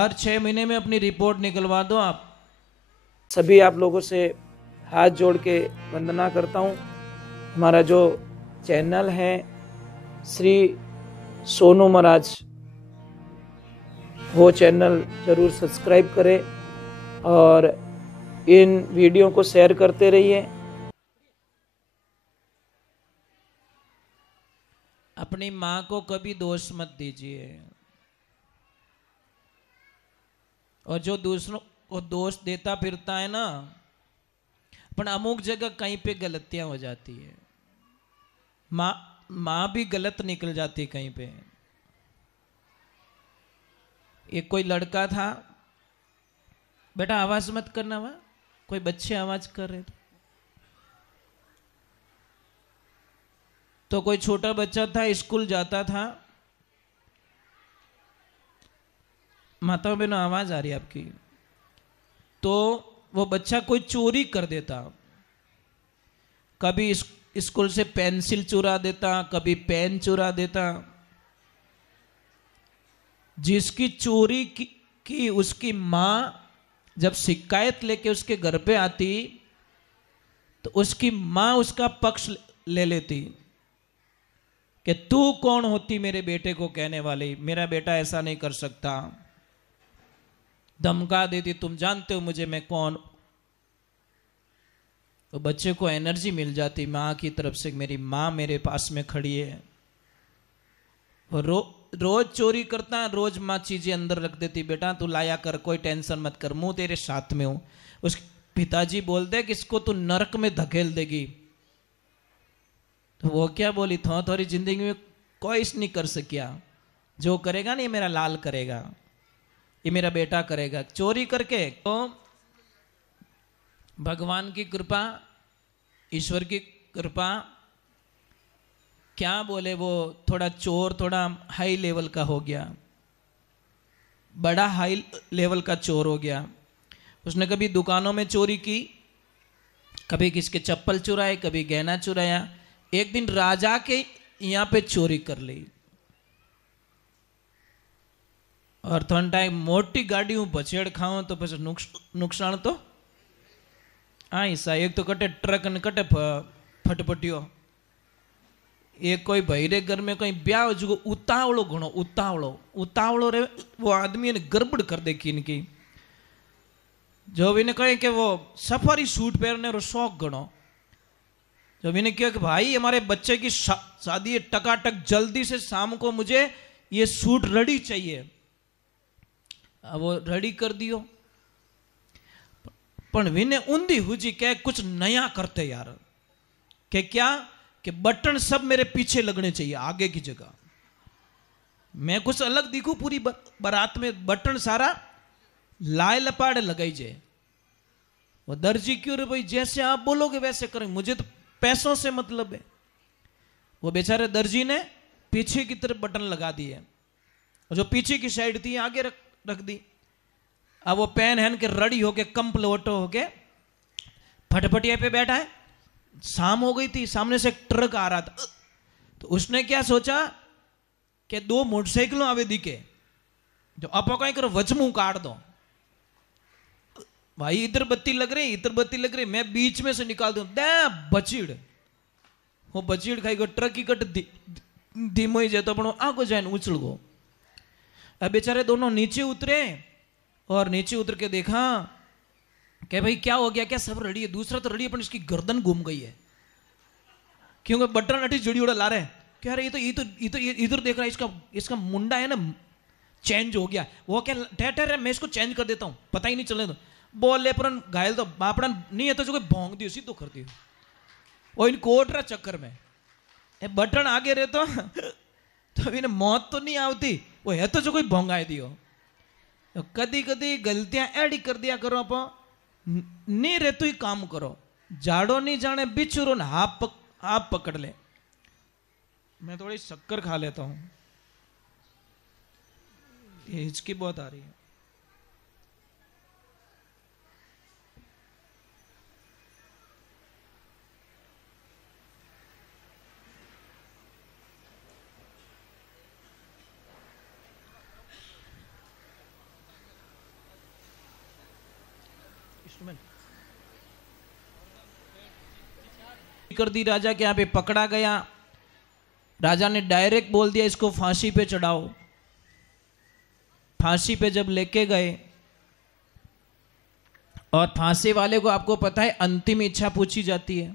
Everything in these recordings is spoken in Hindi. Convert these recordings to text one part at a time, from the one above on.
हर 6 महीने में अपनी रिपोर्ट निकलवा दो आप। सभी आप लोगों से हाथ जोड़ के वंदना करता हूँ। हमारा जो चैनल है श्री सोनू महाराज, वो चैनल जरूर सब्सक्राइब करें और इन वीडियो को शेयर करते रहिए। अपनी माँ को कभी दोष मत दीजिए, और जो दूसरों को दोष देता फिरता है ना, पर अमुक जगह कहीं पे गलतियां हो जाती है। माँ माँ भी गलत निकल जाती है कहीं पे। एक कोई लड़का था, बेटा आवाज मत करना, वहां कोई बच्चे आवाज कर रहे थे। तो कोई छोटा बच्चा था, स्कूल जाता था। माता बहनों आवाज आ रही है आपकी? तो वो बच्चा कोई चोरी कर देता, कभी स्कूल से पेंसिल चुरा देता, कभी पेन चुरा देता। जिसकी चोरी की उसकी माँ जब शिकायत लेके उसके घर पे आती, तो उसकी माँ उसका पक्ष ले लेती कि तू कौन होती मेरे बेटे को कहने वाली, मेरा बेटा ऐसा नहीं कर सकता। धमका देती, तुम जानते हो मुझे, मैं कौन। तो बच्चे को एनर्जी मिल जाती माँ की तरफ से, मेरी माँ मेरे पास में खड़ी है। रोज चोरी करता, रोज माँ चीजें अंदर रख देती, बेटा तू लाया कर, कोई टेंशन मत कर, मुंह तेरे साथ में हूं। उसके पिताजी बोलते कि इसको तू नरक में धकेल देगी। तो वो क्या बोली, थोड़ी जिंदगी में कोई नहीं कर सकिया, जो करेगा ना ये मेरा लाल करेगा, ये मेरा बेटा करेगा। चोरी करके तो भगवान की कृपा, ईश्वर की कृपा, क्या बोले, वो थोड़ा चोर थोड़ा हाई लेवल का हो गया, बड़ा हाई लेवल का चोर हो गया। उसने कभी दुकानों में चोरी की, कभी किसके चप्पल चुराए, कभी गहना चुराया। एक दिन राजा के यहाँ पे चोरी कर ली, और थोड़ा मोटी गाड़ी हूँ बछेड़ खाऊं तो फिर नुकसान तो आई सा। एक तो कटे ट्रक ने कटे फटपटियो। एक कोई भैरे घर में कहीं ब्याह हो, जो उतावड़ो घणो, उतावड़ो उतावड़ो रे, वो आदमी ने गड़बड़ कर देखी इनकी। जो भी ने कहे कि वो सफारी सूट पहनने रो शौक घणो। जब इन्हें किया कि भाई हमारे बच्चे की शादी है, टकाटक जल्दी से शाम को मुझे ये सूट रेडी चाहिए। अब वो रेडी कर दियो, पर विने ऊंधी हुजी के कुछ नया करते यार। के क्या कि बटन सब मेरे पीछे लगने चाहिए, आगे की जगह मैं कुछ अलग दिखूं। पूरी बारात में बटन सारा लाए लपाड़े लगाई जाए। वो दर्जी क्यों रे भाई, जैसे आप बोलोगे वैसे करें, मुझे तो पैसों से मतलब है। वो बेचारे दर्जी ने पीछे की तरफ बटन लगा दिए, और जो पीछे की साइड थी आगे रख दी। अब वो पेन हैन के रड़ी होके कंप्लोटो होके फटफटिया पे बैठा है। शाम हो गई थी, सामने से एक ट्रक आ रहा था। तो उसने क्या सोचा कि 2 मोटरसाइकिलों आवे दिखे, जो आप कहीं करो वचमू काट दो। भाई इधर बत्ती लग रही, इधर बत्ती लग रही, मैं बीच में से निकाल दूं, दे बचीड़। वो बचीड़ खाई गो, ट्रक की कट धीमो ही जाए तो आगो जाए उछल गो। अब बेचारे दोनों नीचे उतरे, और नीचे उतर के देखा कि भाई क्या हो गया, क्या सब रेडी है। दूसरा तो रेडी है, पर इसकी गर्दन घूम गई है, क्योंकि बटन अटी जुड़ी उड़ा ला रहे हैं। कह रहे ये इधर देख रहा है, इसका इसका मुंडा है ना चेंज हो गया। वो क्या ठहर है, मैं इसको चेंज कर देता हूँ, पता ही नहीं चलने दो। बोले पर घायल तो बापड़ा नहीं है, तो जो कोई भोंग दियो सीधो कर दियो। वो इन कोट रहा चक्कर में बटन आगे रहे तो अभी मौत तो नहीं आती, वो है तो जो कोई भोंगाए दियो। तो कदी कदी गलतियां एडी कर दिया करो, आप नहीं रहते ही काम करो। जाड़ो नहीं जाने बिछुरो न आप पकड़ ले। मैं थोड़ी शक्कर खा लेता हूं, हिचकी बहुत आ रही है। कर दी राजा के यहाँ पे, पकड़ा गया। राजा ने डायरेक्ट बोल दिया इसको फांसी पे चढ़ाओ। फांसी पे जब लेके गए और फांसी वाले को आपको पता है अंतिम इच्छा पूछी जाती है,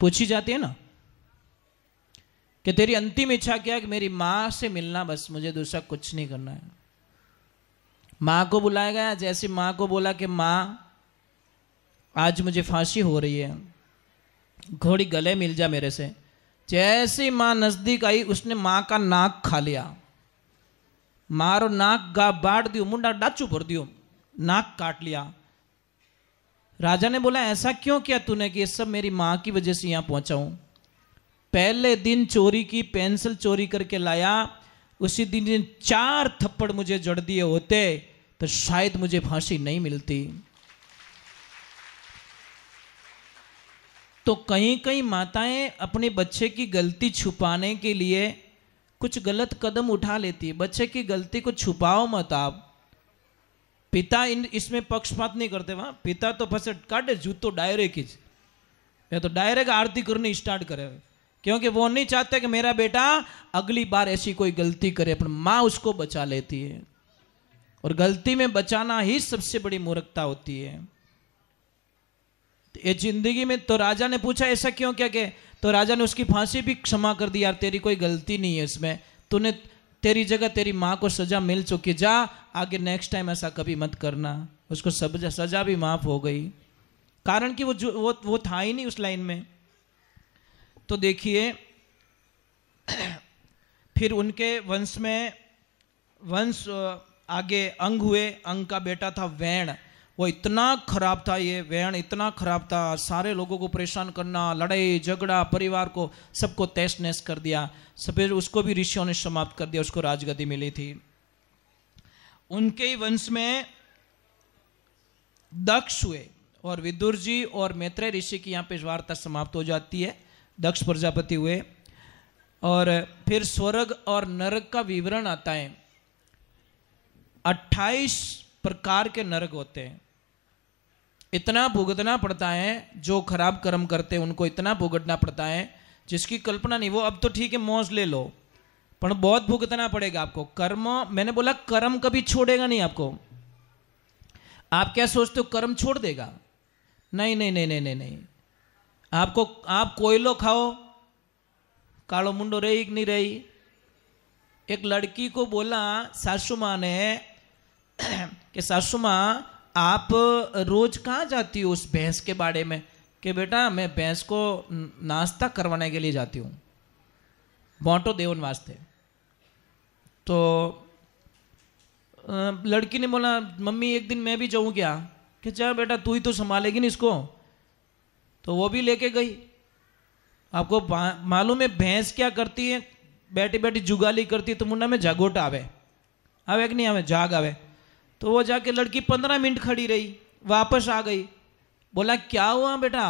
पूछी जाती है ना कि तेरी अंतिम इच्छा क्या है? कि मेरी मां से मिलना, बस मुझे दूसरा कुछ नहीं करना है। मां को बुलाया गया। जैसे मां को बोला कि मां आज मुझे फांसी हो रही है, घोड़ी गले मिल जा मेरे से। जैसे मां नजदीक आई उसने मां का नाक खा लिया। मारो नाक गा बांट दियो, मुंडा डाचू भर दियो, नाक काट लिया। राजा ने बोला ऐसा क्यों किया तूने कि ये सब मेरी मां की वजह से यहां पहुंचा हूं। पहले दिन चोरी की, पेंसिल चोरी करके लाया, उसी दिन 4 थप्पड़ मुझे जड़ दिए होते तो शायद मुझे फांसी नहीं मिलती। तो कहीं कहीं माताएं अपने बच्चे की गलती छुपाने के लिए कुछ गलत कदम उठा लेती है। बच्चे की गलती को छुपाओ मत आप। पिता इसमें पक्षपात नहीं करते। वहां पिता तो फसट काटे जूतो डायरेक्ट ही, या तो डायरेक्ट आरती करनी स्टार्ट करे, क्योंकि वो नहीं चाहते कि मेरा बेटा अगली बार ऐसी कोई गलती करे। पर माँ उसको बचा लेती है, और गलती में बचाना ही सबसे बड़ी मूर्खता होती है। ये जिंदगी में तो राजा ने पूछा ऐसा क्यों क्या के, तो राजा ने उसकी फांसी भी क्षमा कर दी। यार तेरी कोई गलती नहीं है इसमें, तूने, तेरी जगह तेरी माँ को सजा मिल चुकी, जा आगे नेक्स्ट टाइम ऐसा कभी मत करना। उसको सजा भी माफ हो गई, कारण कि वो था ही नहीं उस लाइन में। तो देखिए फिर उनके वंश में आगे अंग हुए। अंग का बेटा था वैण। वो इतना खराब था, ये वैण इतना खराब था, सारे लोगों को परेशान करना, लड़ाई झगड़ा, परिवार को सबको तहस नहस कर दिया। फिर उसको भी ऋषियों ने समाप्त कर दिया, उसको राजगद्दी मिली थी। उनके ही वंश में दक्ष हुए, और विदुर जी और मैत्रेय ऋषि की यहाँ पे वार्ता समाप्त हो जाती है। दक्ष प्रजापति हुए, और फिर स्वर्ग और नरक का विवरण आता है। 28 प्रकार के नरक होते हैं। इतना भुगतना पड़ता है, जो खराब कर्म करते हैं उनको इतना भुगतना पड़ता है जिसकी कल्पना नहीं। वो अब तो ठीक है मौज ले लो, पर बहुत भुगतना पड़ेगा आपको। कर्म, मैंने बोला कर्म कभी छोड़ेगा नहीं आपको। आप क्या सोचते हो कर्म छोड़ देगा? नहीं नहीं नहीं नहीं नहीं नहीं। आपको, आप कोयलो खाओ, कालो मुंडो रही कि नहीं रही। एक लड़की को बोला सासू माँ ने कि सासू माँ आप रोज कहाँ जाती हो उस भैंस के बाड़े में? कि बेटा मैं भैंस को नाश्ता करवाने के लिए जाती हूँ, बांटो देवन वास्ते। तो लड़की ने बोला मम्मी एक दिन मैं भी जाऊँ क्या? कि जा बेटा तू ही तो संभालेगी ना इसको। तो वो भी लेके गई। आपको मालूम है भैंस क्या करती है? बैठी बैठी जुगाली करती है, तो मुन्ना में जागोट आवे कि नहीं आवे, जाग आवे। तो वो जाके लड़की 15 मिनट खड़ी रही, वापस आ गई। बोला क्या हुआ बेटा?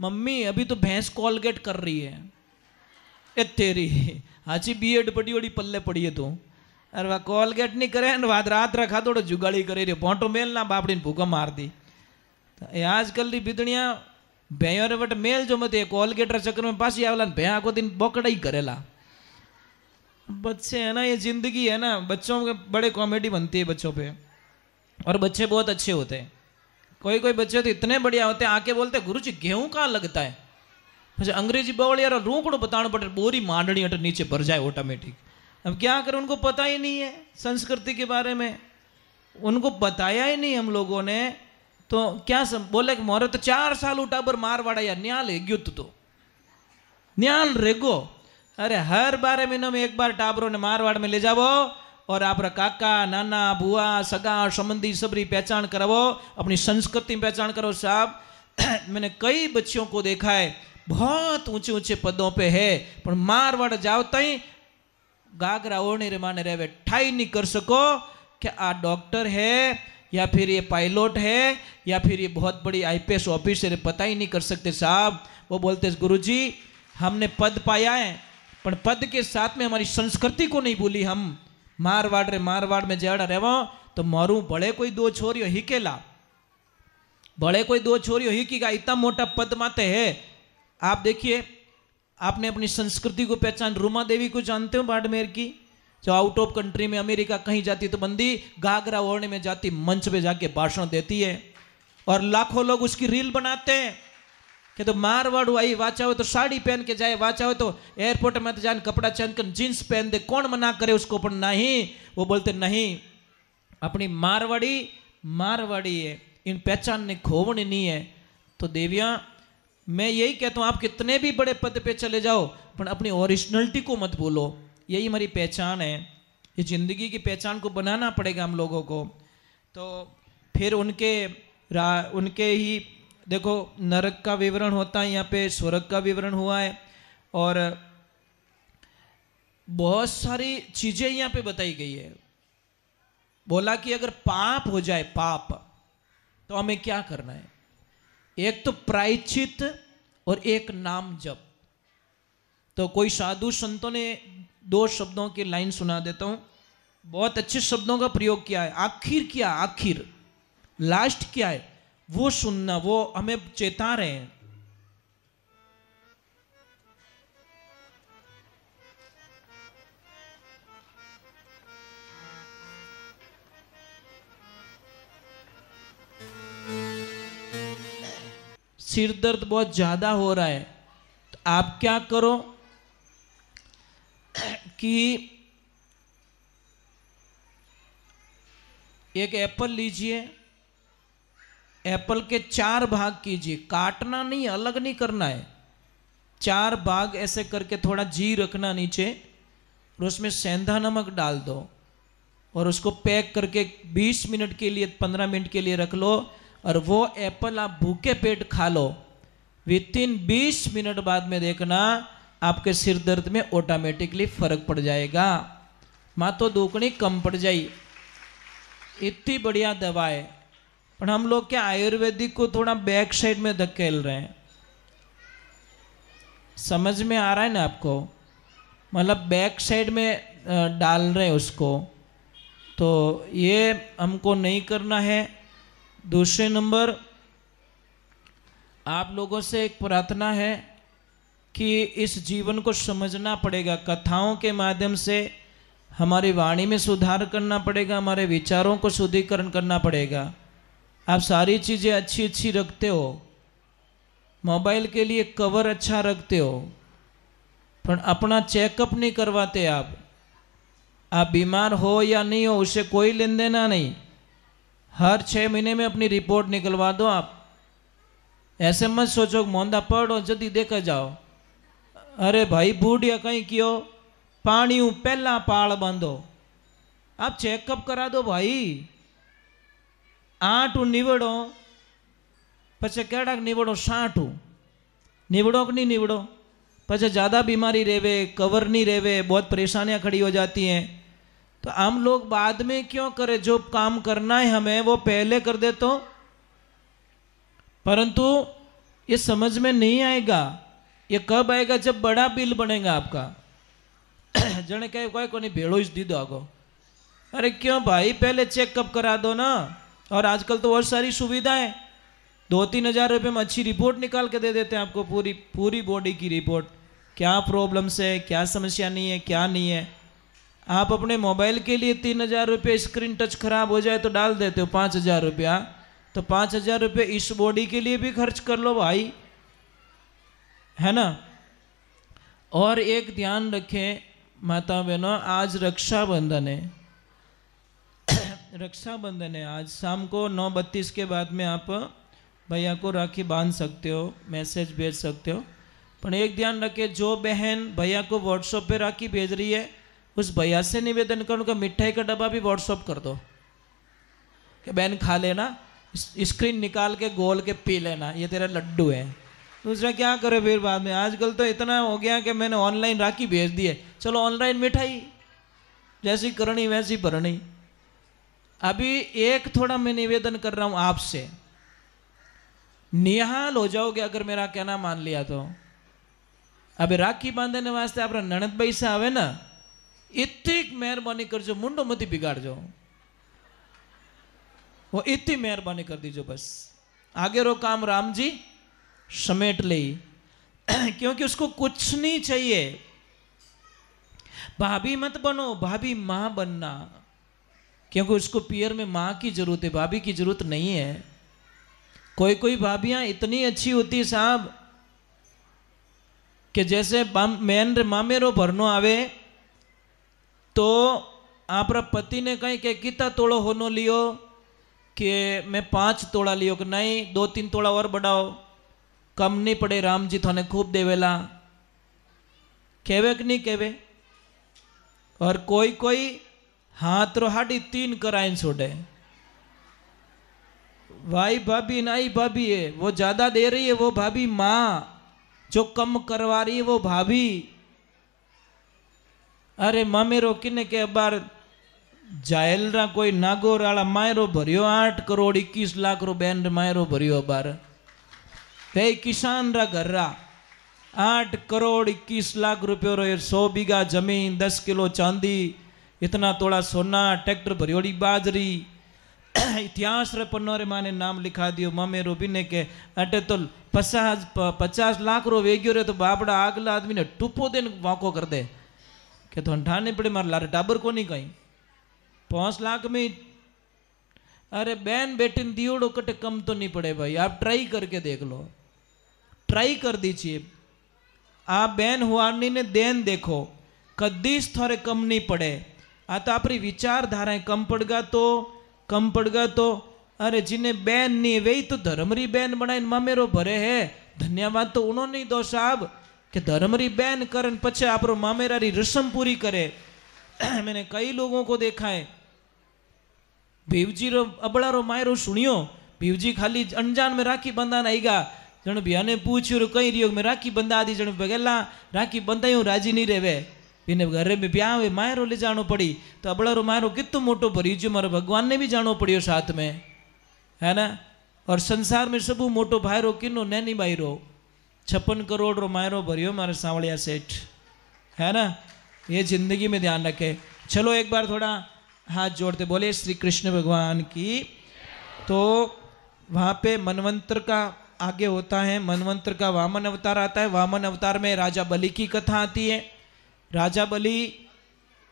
मम्मी अभी तो भैंस कॉलगेट कर रही है। ए तेरी हाची बीएड पड़ी बड़ी पल्ले पड़ी है तू। अरे वह कॉलगेट नहीं करे, रात रखा थोड़ा जुगाड़ी करे रही, पोटो मेल ना बापड़ी ने भूखा मार दी। तो आजकल की बिदड़िया भैया रे बट मेल जो मत कॉलगेट चक्कर में पासी आवेला, भैया को दिन बोकड़ा ही करेला। बच्चे है ना, ये जिंदगी है ना, बच्चों के बड़े कॉमेडी बनती है बच्चों पे, और बच्चे बहुत अच्छे होते हैं। कोई कोई बच्चे तो इतने बढ़िया होते हैं, आके बोलते गुरु जी गेहूं कहाँ लगता है? अच्छा अंग्रेजी बोल यार रूकड़ो बताना पड़े, बोरी मांडनी अटर नीचे भर जाए ऑटोमेटिक। अब क्या करें, उनको पता ही नहीं है संस्कृति के बारे में, उनको बताया ही नहीं हम लोगों ने। तो क्या बोले कि मोरे तो 4 साल टाबर मारवाड़ा यार न्याल है ग्युत तो न्याल रेगो। अरे हर 12 महीनों में एक बार टाबरों ने मारवाड़ में ले जाओ, और आप काका नाना बुआ सगा संबंधी सबरी पहचान करावो, अपनी संस्कृति में पहचान करो। साहब मैंने कई बच्चों को देखा है बहुत ऊंचे ऊंचे पदों पे है, पर मारवाड़ जाओ तई गागरा ओढ़ने रे माने रहे ठाई नहीं कर सको कि आ डॉक्टर है या फिर ये पायलट है या फिर ये बहुत बड़ी आईपीएस ऑफिसर है, पता ही नहीं कर सकते साहब। वो बोलते गुरुजी हमने पद पाया है, पर पद के साथ में हमारी संस्कृति को नहीं भूली हम। मारवाड़ में जेड़ा रेवो तो मारू भले कोई दो छोरियो हिकेला, भले कोई दो छोरियो हिकेगा, इतना मोटा पद माते है। आप देखिए, आपने अपनी संस्कृति को पहचान, रूमा देवी को जानते हो बाड़मेर की, जो आउट ऑफ कंट्री में अमेरिका कहीं जाती तो बंदी घाघरा ओढ़ने में जाती, मंच पे जाके भाषण देती है और लाखों लोग उसकी रील बनाते हैं कि तो मारवाड़ आई, वाचा हो तो साड़ी पहन के जाए, वाचा हो तो एयरपोर्ट में तो जान कपड़ा चेंज कर जींस पहन दे, कौन मना करे उसको, पर नहीं, वो बोलते नहीं, अपनी मारवाड़ी है, इन पहचान ने खोवनी नहीं है। तो देवियां, मैं यही कहता हूं, आप कितने भी बड़े पद पे चले जाओ पर अपनी ओरिजिनलिटी को मत भूलो, यही हमारी पहचान है। ये जिंदगी की पहचान को बनाना पड़ेगा हम लोगों को। तो फिर उनके ही देखो, नरक का विवरण होता है, यहाँ पे स्वर्ग का विवरण हुआ है और बहुत सारी चीजें यहाँ पे बताई गई है। बोला कि अगर पाप हो जाए, पाप, तो हमें क्या करना है, एक तो प्रायश्चित और एक नाम जप। तो कोई साधु संतों ने दो शब्दों की लाइन सुना देता हूं, बहुत अच्छे शब्दों का प्रयोग किया है। आखिर क्या, आखिर लास्ट क्या है वो सुनना, वो हमें चेता रहे हैं। सिर दर्द बहुत ज्यादा हो रहा है, तो आप क्या करो कि एक एप्पल लीजिए, एप्पल के 4 भाग कीजिए, काटना नहीं, अलग नहीं करना है, 4 भाग ऐसे करके थोड़ा जी रखना नीचे और उसमें सेंधा नमक डाल दो और उसको पैक करके 20 मिनट के लिए, 15 मिनट के लिए रख लो और वो एप्पल आप भूखे पेट खा लो। विथिन 20 मिनट बाद में देखना आपके सिर दर्द में ऑटोमेटिकली फर्क पड़ जाएगा, मातो दुखनी कम पड़ जाए। इतनी बढ़िया दवा है, पर हम लोग क्या आयुर्वेदिक को थोड़ा बैक साइड में धकेल रहे हैं। समझ में आ रहा है ना आपको, मतलब बैक साइड में डाल रहे हैं उसको, तो ये हमको नहीं करना है। दूसरे नंबर, आप लोगों से एक प्रार्थना है कि इस जीवन को समझना पड़ेगा, कथाओं के माध्यम से हमारी वाणी में सुधार करना पड़ेगा, हमारे विचारों को शुद्धिकरण करना पड़ेगा। आप सारी चीज़ें अच्छी अच्छी रखते हो, मोबाइल के लिए कवर अच्छा रखते हो, पर अपना चेकअप नहीं करवाते। आप बीमार हो या नहीं हो उससे कोई लेन देना नहीं, हर 6 महीने में अपनी रिपोर्ट निकलवा दो। आप ऐसे मत सोचो मोंदा पड़ो जल्दी देखा जाओ, अरे भाई बूढ़िया कहीं क्यों, पानी पहला पाल बांधो, आप चेकअप करा दो भाई। 8 निवड़ो पचे केड़ा निवड़ो, 60 निवड़ो कि नहीं निवड़ो, पचे ज़्यादा बीमारी रेवे, कवर नहीं रेवे, बहुत परेशानियां खड़ी हो जाती हैं। तो हम लोग बाद में क्यों करें, जो काम करना है हमें वो पहले कर दे तो, परंतु ये समझ में नहीं आएगा। ये कब आएगा, जब बड़ा बिल बनेगा आपका। जने कहे कोई को नहीं भेड़ो इस दी दो आगो, अरे क्यों भाई, पहले चेकअप करा दो ना। और आजकल तो बहुत सारी सुविधाएं, 2-3 हज़ार रुपये में अच्छी रिपोर्ट निकाल के दे देते हैं आपको, पूरी बॉडी की रिपोर्ट, क्या प्रॉब्लम्स है, क्या समस्या नहीं है, क्या नहीं है। आप अपने मोबाइल के लिए 3,000 रुपये, स्क्रीन टच खराब हो जाए तो डाल देते हो 5,000 रुपया, तो 5,000 रुपये इस बॉडी के लिए भी खर्च कर लो भाई, है ना। और एक ध्यान रखें माता बहनों, आज रक्षाबंधन है, रक्षाबंधन है। आज शाम को 9:32 के बाद में आप भैया को राखी बांध सकते हो, मैसेज भेज सकते हो, पर एक ध्यान रखें, जो बहन भैया को व्हाट्सएप पे राखी भेज रही है उस भैया से निवेदन करूँ कि मिठाई का डब्बा भी व्हाट्सएप कर दो कि बहन खा लेना, स्क्रीन निकाल के गोल के पी लेना, ये तेरा लड्डू है। दूसरा क्या करे फिर बाद में, आजकल तो इतना हो गया कि मैंने ऑनलाइन राखी भेज दी है, चलो ऑनलाइन मिठाई, जैसी करनी वैसी भरनी। अभी एक थोड़ा मैं निवेदन कर रहा हूं आपसे, निहाल हो जाओगे अगर मेरा कहना मान लिया तो। अभी राखी बांधने वास्ते आप ननद भाई से आवे ना, इतनी मेहरबानी करजो, मुंडो मती बिगाड़जो, वो इतनी मेहरबानी कर दीजो बस। आगे रो काम राम जी समेट ले क्योंकि उसको कुछ नहीं चाहिए। भाभी मत बनो, भाभी मां बनना, क्योंकि उसको पियर में मां की जरूरत है, भाभी की जरूरत नहीं है। कोई कोई भाभियां इतनी अच्छी होती है साहब कि जैसे मेन मामेरो भरनो आवे तो आप पति ने कहीं के कितना तोड़ो होनो लियो कि मैं 5 तोड़ा लियो, कि नहीं 2-3 तोड़ा और बढ़ाओ, कम नहीं पड़े, राम जी थाने खूब देवेला, कहवे कि नहीं कहवे। और कोई कोई हाथ रो 3.5 कराइन छोड़े, भाई भाभी नाई भाभी है, वो ज्यादा दे रही है वो भाभी माँ, जो कम करवा रही है वो भाभी। अरे मामेरो किने के बार जायल रा कोई नागोर वाला मायरो भरियो 8 करोड़ 21 लाख रो बैंड मायरो भरियो बार, कई किसान रा घर रा 8 करोड़ 21 लाख रुपयो रो 100 बीघा जमीन, 10 किलो चांदी, इतना तोड़ा सोना, ट्रैक्टर भरियोड़ी बाजरी, इतिहास रे पन्नो रे माने नाम लिखा दियो मामेरो बिने के अटे तो 50 लाख रो वेग्यो रे तो बापड़ा आगला आदमी ने टूपो देन वाको कर दे कि तो ठाने पड़े मार लारे टाबर को नहीं कहीं 5 लाख में। अरे बहन बेटी दियोड़ो कटे कम तो नहीं पड़े भाई, आप ट्राई करके देख लो, ट्राई कर दीजिए। आप बहन हुआनी ने देन देखो, कदीस थोड़े कम नहीं पड़े। आता अपनी विचारधाराएं कम पड़गा तो अरे जिन्हें बहन नहीं वही तो धर्मरी बहन बनाए मामेरो भरे है, धन्यवाद तो उन्होंने दो साहब कि धर्मरी बहन करन पछे आप मामेरारी रस्म पूरी करे। मैंने कई लोगों को देखा है, भीवजी रो अबड़ा रो मायरो सुनियो, भीवजी खाली अनजान में राखी बंधान आईगा, जन भैया ने पूछ्यो रो कई रियो में राखी बंधा दी, जन बगेला राखी बंधायूं राजी नहीं रेवे, बिने घरे में ब्याह हुए मायरो ले जानो पड़ी, तो अबड़ा रो मायरो कितो मोटो भरीजो, मारो भगवान ने भी जानो पड़ियो साथ में, है ना। और संसार में सबू मोटो भाईरो किनो नैनी भाईरो 56 करोड़ रो मायरो भरियो मारे सांवलिया सेठ, है ना। ये जिंदगी में ध्यान रखे। चलो एक बार थोड़ा हाथ जोड़ते बोले श्री कृष्ण भगवान की। तो वहाँ पे मनवंतर का आगे होता है, मनवंतर का वामन अवतार आता है। वामन अवतार में राजा बलि की कथा आती है। राजा बलि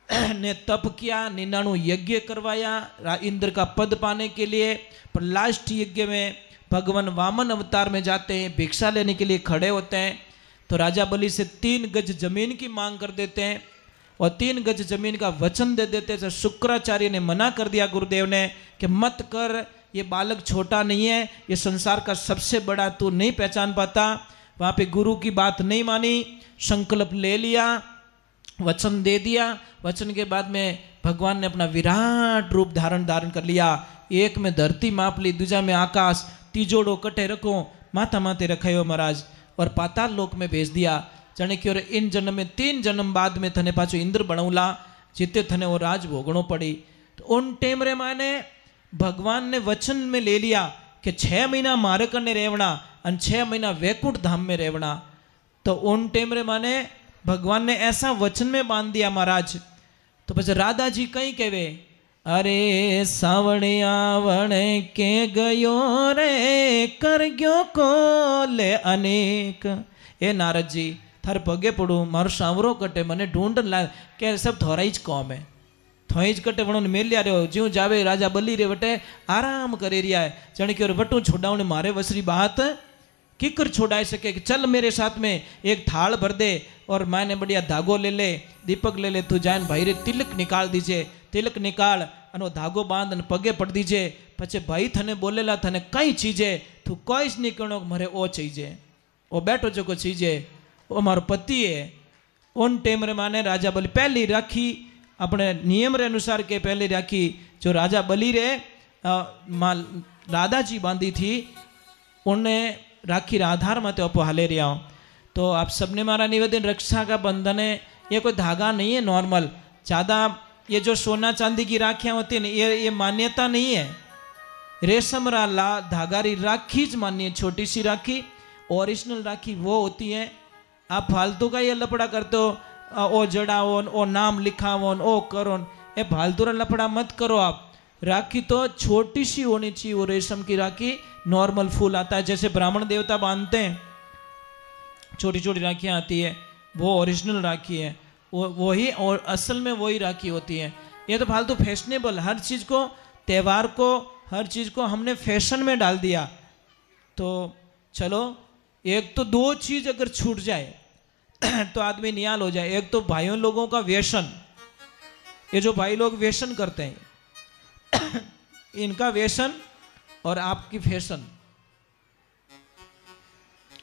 ने तप किया, 99 यज्ञ करवाया इंद्र का पद पाने के लिए, पर लास्ट यज्ञ में भगवान वामन अवतार में जाते हैं, भिक्षा लेने के लिए खड़े होते हैं। तो राजा बलि से 3 गज जमीन की मांग कर देते हैं और 3 गज जमीन का वचन दे देते हैं। शुक्राचार्य ने मना कर दिया गुरुदेव ने कि मत कर, ये बालक छोटा नहीं है, ये संसार का सबसे बड़ा तू नहीं पहचान पाता। वहाँ पे गुरु की बात नहीं मानी, संकल्प ले लिया, वचन दे दिया। वचन के बाद में भगवान ने अपना विराट रूप धारण कर लिया। एक में धरती माप ली, दूजा में आकाश, तीजोड़ो कटे रखो, माथा माथे रखायो महाराज, और पाताल लोक में भेज दिया। जाने कि और इन जन्म में 3 जन्म बाद में थने पाछो इंद्र बनौला, जिते थने वो राज भोगणो पड़ी। तो उन टेम रे माने भगवान ने वचन में ले लिया कि 6 महीना मारे करने रेवना और 6 महीना वैकुंठ धाम में रेवना। तो उन टेम रे माने भगवान ने ऐसा वचन में बांध दिया महाराज। तो बस राधा जी कहीं कहवे, अरे सावणे आवणे के गयो रे कर गयो को ले अनेक। ए नारद जी थार पगे पड़ू, मारो सांवरो कटे, मने ढूंढ ला के सब थोराईज कौम है, थोईज कटे वणो मेल लिया रे ज्यों जावे राजा बली रे वटे आराम करे रिया है। जण के वटू छोड़ावने मारे वसरी बात किकर छोड़ाई सके कि चल मेरे साथ में एक थाल भर दे और मैंने बढ़िया धागो ले ले, दीपक ले ले, तू जान भाई रे तिलक निकाल दीजे, तिलक निकाल अनो धागो बांध अने पगे पड़ दीजे। पछे भाई थने बोलेला थने कई चीजे तू कोई नहीं कणो मरे ओ चीजे, ओ बैठो जो को चीजे ओ मारो पति है। उन टेम रे माने राजा बलि पहली राखी अपने नियम रे अनुसार के पहले राखी जो राजा बलि रे राधा जी बांधी थी, उन्हें राखी आधार में तो हाले रहा हूँ। तो आप सबने मारा निवेदन, रक्षा का बंधन है, ये कोई धागा नहीं है नॉर्मल, ज़्यादा ये जो सोना चांदी की राखियाँ होती है ये मान्यता नहीं है। रेशम ला धागा री राखी ज मान्य, छोटी सी राखी ओरिजिनल राखी वो होती है। आप फालतू का ये लपड़ा करते हो, ओ जड़ावो ओ नाम लिखावो ओ करो, ए फालतू लफड़ा मत करो आप। राखी तो छोटी सी होनी चाहिए, वो रेशम की राखी, नॉर्मल फूल आता है जैसे ब्राह्मण देवता बांधते हैं, छोटी छोटी राखियां आती है, वो ओरिजिनल राखी है, वही और असल में वही राखी होती है। ये तो फालतू फैशनेबल, हर चीज को, त्यौहार को, हर चीज को हमने फैशन में डाल दिया। तो चलो, एक तो दो चीज अगर छूट जाए तो आदमी निहाल हो जाए। एक तो भाइयों लोगों का व्यसन, ये जो भाई लोग व्यसन करते हैं इनका व्यसन और आपकी फैशन,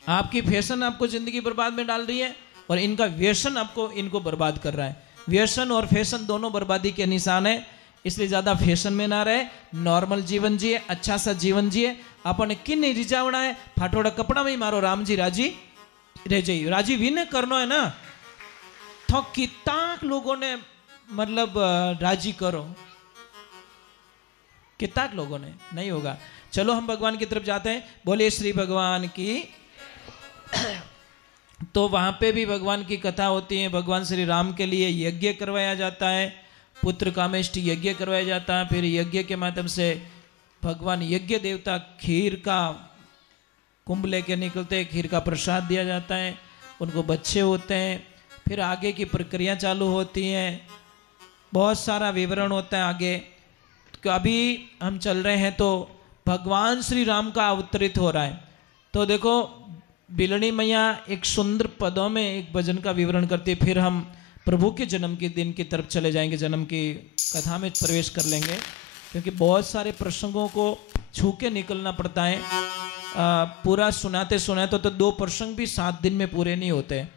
आपकी फैशन आपको जिंदगी बर्बाद में डाल रही है और इनका व्यसन आपको, इनको बर्बाद कर रहा है। व्यसन और फैशन दोनों बर्बादी के निशान है। इसलिए ज्यादा फैशन में ना रहे, नॉर्मल जीवन जिए, अच्छा सा जीवन जिए। अपन किन नहीं रिझावना है, फाटोड़ा कपड़ा में ही मारो राम जी राजी रह जाइए। राजी विने करना है ना, तो कितना लोगों ने मतलब राजी करो, कितना लोगों ने, नहीं होगा। चलो हम भगवान की तरफ जाते हैं। बोलिए श्री भगवान की। तो वहां पे भी भगवान की कथा होती है। भगवान श्री राम के लिए यज्ञ करवाया जाता है, पुत्र कामेष्टि यज्ञ करवाया जाता है। फिर यज्ञ के माध्यम से भगवान यज्ञ देवता खीर का कुंभ लेके निकलते हैं, खीर का प्रसाद दिया जाता है, उनको बच्चे होते हैं। फिर आगे की प्रक्रिया चालू होती है, बहुत सारा विवरण होता है आगे। तो अभी हम चल रहे हैं तो भगवान श्री राम का अवतरित हो रहा है। तो देखो, बिलनी मैया एक सुंदर पदों में एक भजन का विवरण करती है। फिर हम प्रभु के जन्म के दिन की तरफ चले जाएंगे, जन्म की कथा में प्रवेश कर लेंगे, क्योंकि बहुत सारे प्रसंगों को छू के निकलना पड़ता है। पूरा सुनाते सुनाते तो 2 प्रसंग भी 7 दिन में पूरे नहीं होते।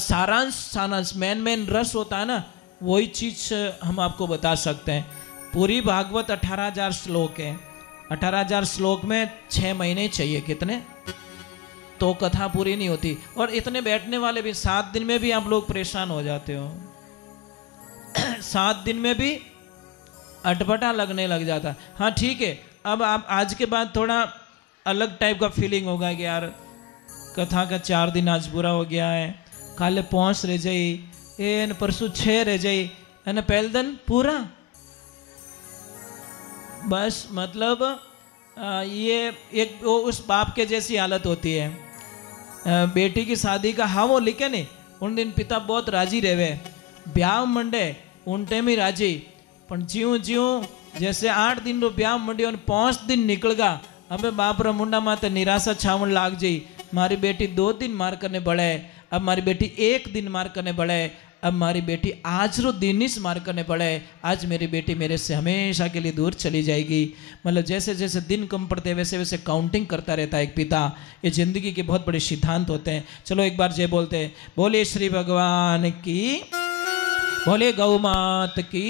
सारांश मेन रस होता है ना, वही चीज हम आपको बता सकते हैं। पूरी भागवत 18,000 श्लोक है। 18,000 श्लोक में 6 महीने चाहिए, कितने, तो कथा पूरी नहीं होती। और इतने बैठने वाले भी 7 दिन में भी आप लोग परेशान हो जाते हो। 7 दिन में भी अटपटा लगने लग जाता। हाँ ठीक है, अब आप आज के बाद थोड़ा अलग टाइप का फीलिंग होगा कि यार कथा का 4 दिन आज पूरा हो गया है, काले 5 रह जाई, एन परसों 6 रह जाई, है पहले दिन पूरा। बस मतलब ये एक उस बाप के जैसी हालत होती है। बेटी की शादी का हाँ वो लिखे नहीं, उन दिन पिता बहुत राजी रहे, ब्याह मंडे उन टाइम ही राजी, पर ज्यों ज्यों जैसे 8 दिन रो ब्याह मंडी और 5 दिन निकल गा, अबे बाप रा मुंडा माते निराशा छावन लाग जाई। मारी बेटी 2 दिन मार करने बढ़े, अब मारी बेटी 1 दिन मार करने बढ़े, अब मारी बेटी आज रो दिन ही मार करने पड़े, आज मेरी बेटी मेरे से हमेशा के लिए दूर चली जाएगी। मतलब जैसे जैसे दिन कम पड़ते हैं वैसे वैसे काउंटिंग करता रहता है एक पिता। ये जिंदगी के बहुत बड़े सिद्धांत होते हैं। चलो एक बार जय बोलते हैं, बोले श्री भगवान की, बोले गौ मात की।